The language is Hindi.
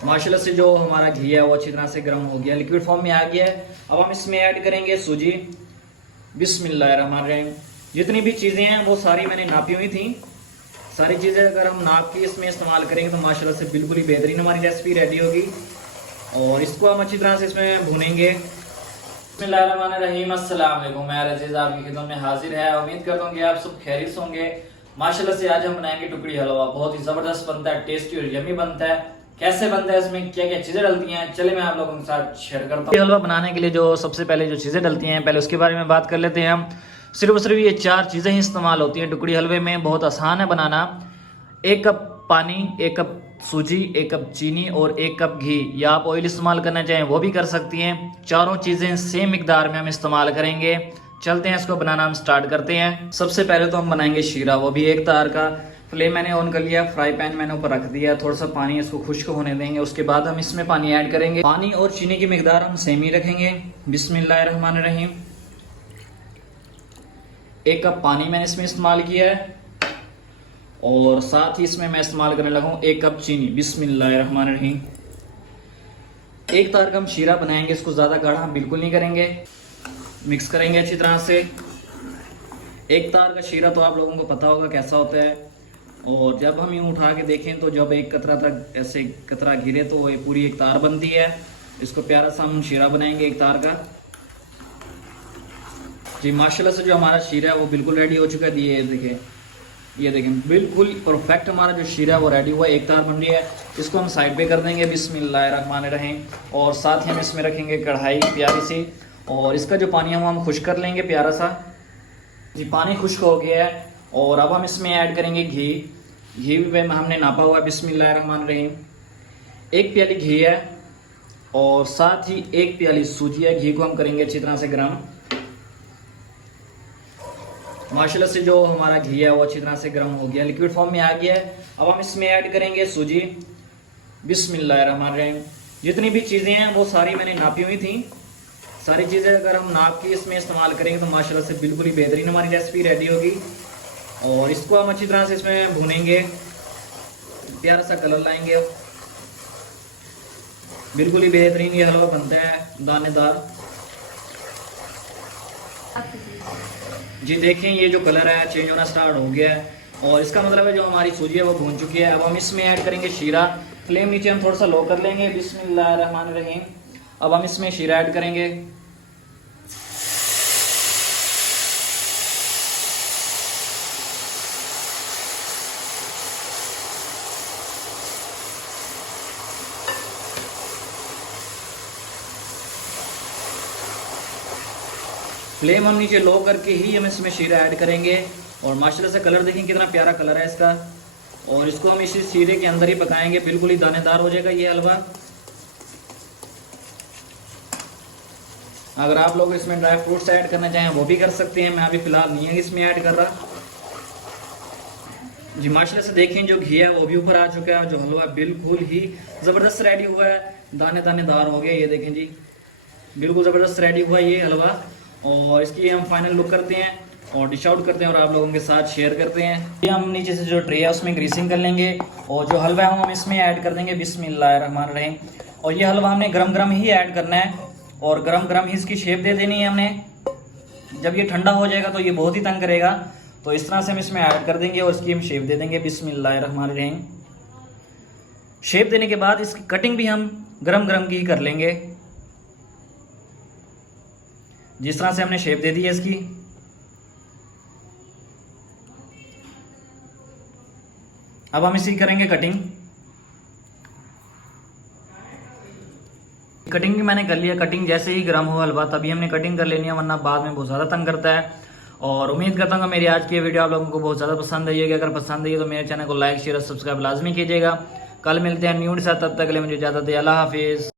माशाल्लाह से जो हमारा घी है वो अच्छी तरह से गर्म हो गया, लिक्विड फॉर्म में आ गया है। अब हम इसमें ऐड करेंगे सूजी। बिस्मिल्लाहिर्रहमानिर्रहीम। जितनी भी चीज़ें हैं वो सारी मैंने नापी हुई थी। सारी चीज़ें अगर हम नाप के इसमें इस्तेमाल करेंगे तो माशाल्लाह से बिल्कुल ही बेहतरीन हमारी रेसिपी रेडी होगी। और इसको हम अच्छी तरह से इसमें भूनेंगे। बिस्मिल्लाहिर्रहमानिर्रहीम। अस्सलाम वालेकुम। मैं अजीज आपकी खिदमत में हाजिर है। उम्मीद करता हूँ कि आप सब खैरियत होंगे। माशाल्लाह से आज हम बनाएंगे टुकड़ी हलवा। बहुत ही जबरदस्त बनता है, टेस्टी और यम्मी बनता है। कैसे बनता है, इसमें क्या क्या चीजें डलती हैं, चले मैं आप लोगों के साथ शेयर करता हूँ। हलवा बनाने के लिए जो सबसे पहले जो चीजें डलती हैं, पहले उसके बारे में बात कर लेते हैं हम। सिर्फ और सिर्फ ये 4 चीजें ही इस्तेमाल होती हैं टुकड़ी हलवे में। बहुत आसान है बनाना। 1 कप पानी, 1 कप सूजी, 1 कप चीनी और 1 कप घी, या आप ऑयल इस्तेमाल करना चाहें वो भी कर सकती हैं। चारों चीज़ें सेम मिकदार में हम इस्तेमाल करेंगे। चलते हैं, इसको बनाना हम स्टार्ट करते हैं। सबसे पहले तो हम बनाएंगे शीरा, वो भी 1 तार का। फ्लेम मैंने ऑन कर लिया, फ्राई पैन मैंने ऊपर रख दिया, थोड़ा सा पानी इसको खुश्क होने देंगे। उसके बाद हम इसमें पानी ऐड करेंगे। पानी और चीनी की मिकदार हम सेम ही रखेंगे। बिस्मिल्लाहिर्रहमानिर्रहीम। 1 कप पानी मैंने इसमें इस्तेमाल किया है और साथ ही इसमें मैं इस्तेमाल करने लगा हूँ 1 कप चीनी। बिस्मिल्लाहिर्रहमानिर्रहीम। 1 तार का हम शीरा बनाएंगे, इसको ज़्यादा गाढ़ा हम बिल्कुल नहीं करेंगे। मिक्स करेंगे अच्छी तरह से। 1 तार का शीरा तो आप लोगों को पता होगा कैसा होता है। और जब हम यूँ उठा के देखें तो जब एक कतरा तक ऐसे कतरा गिरे तो ये पूरी 1 तार बनती है। इसको प्यारा सा हम शीरा बनाएंगे 1 तार का। जी माशाल्लाह से जो हमारा शीरा है वो बिल्कुल रेडी हो चुका है। ये देखें बिल्कुल परफेक्ट हमारा जो शीरा है वो रेडी हुआ है, 1 तार बन रही है। इसको हम साइड पे कर देंगे। बिस्मिल्लाहिर्रहमानिर्रहीम। और साथ ही हम इसमें रखेंगे कढ़ाई प्यारी सी, और इसका जो पानी हम खुश्क कर लेंगे प्यारा सा। जी पानी खुश्क हो गया है और अब हम इसमें ऐड करेंगे घी। घी भी हमने नापा हुआ है। बिस्मिल्लाहिर्रहमानिर्रहीम। 1 प्याली घी है और साथ ही 1 प्याली सूजी है। घी को हम करेंगे अच्छी तरह से गर्म। माशाल्लाह से जो हमारा घी है वो अच्छी तरह से गर्म हो गया, लिक्विड फॉर्म में आ गया है। अब हम इसमें ऐड करेंगे सूजी। बिस्मिल्लाहिर्रहमानिर्रहीम। जितनी भी चीज़ें हैं वो सारी मैंने नापी हुई थी। सारी चीज़ें अगर हम नाप के इसमें इस्तेमाल करेंगे तो माशाल्लाह से बिल्कुल ही बेहतरीन हमारी रेसिपी रेडी होगी। और इसको हम अच्छी तरह से इसमें भूनेंगे, प्यारा सा कलर लाएंगे। बिल्कुल ही बेहतरीन ये हलवा बनता है, दानेदार। जी देखें ये जो कलर है चेंज होना स्टार्ट हो गया है और इसका मतलब है जो हमारी सूजी है वो भून चुकी है। अब हम इसमें ऐड करेंगे शीरा। फ्लेम नीचे हम थोड़ा सा लो कर लेंगे। बिस्मिल्लाहिर्रहमानिर्रहीम। अब हम इसमें शीरा ऐड करेंगे। फ्लेम हम नीचे लो करके ही हम इसमें शीरा ऐड करेंगे। और माशाल्लाह से कलर देखें कितना प्यारा कलर है इसका। और इसको हम इसी शीरे के अंदर ही पकाएंगे, बिल्कुल ही दानेदार हो जाएगा ये हलवा। अगर आप लोग इसमें ड्राई फ्रूट्स ऐड करना चाहें वो भी कर सकते हैं। मैं अभी फिलहाल नहीं है इसमें ऐड कर रहा। जी माशाल्लाह से देखें जो घी है वो भी ऊपर आ चुका है। जो हलवा बिल्कुल ही ज़बरदस्त रेडी हुआ है, दाने दानेदार हो गया। ये देखें जी बिल्कुल ज़बरदस्त रेडी हुआ ये हलवा। और इसकी हम फाइनल लुक करते हैं और डिश आउट करते हैं और आप लोगों के साथ शेयर करते हैं। ये हम नीचे से जो ट्रे है उसमें ग्रीसिंग कर लेंगे और जो हलवा है हम इसमें ऐड कर देंगे। बिस्मिल्लाहिर्रहमानिर्रहीम। और ये हलवा हमने गरम गरम ही ऐड करना है और गरम गरम ही इसकी शेप दे देनी है हमने। जब ये ठंडा हो जाएगा तो ये बहुत ही तंग करेगा, तो इस तरह से हम इसमें ऐड कर देंगे और इसकी हम शेप दे देंगे। बिस्मिल्लाहिर्रहमानिर्रहीम। शेप देने के बाद इसकी कटिंग भी हम गरम गरम की कर लेंगे। जिस तरह से हमने शेप दे दी है इसकी। अब हम इसी करेंगे कटिंग। कटिंग भी मैंने कर लिया। कटिंग जैसे ही गर्म हो हलवा तभी हमने कटिंग कर लेनी है, वरना बाद में बहुत ज़्यादा तंग करता है। और उम्मीद करता हूँ मेरी आज की वीडियो आप लोगों को बहुत ज़्यादा पसंद आई है। अगर पसंद आई है तो मेरे चैनल को लाइक शेयर और सब्सक्राइब लाजमी कीजिएगा। कल मिलते हैं न्यू के साथ, तब तक के लिए मुझे इजाज़त है। अल्लाह हाफिज़।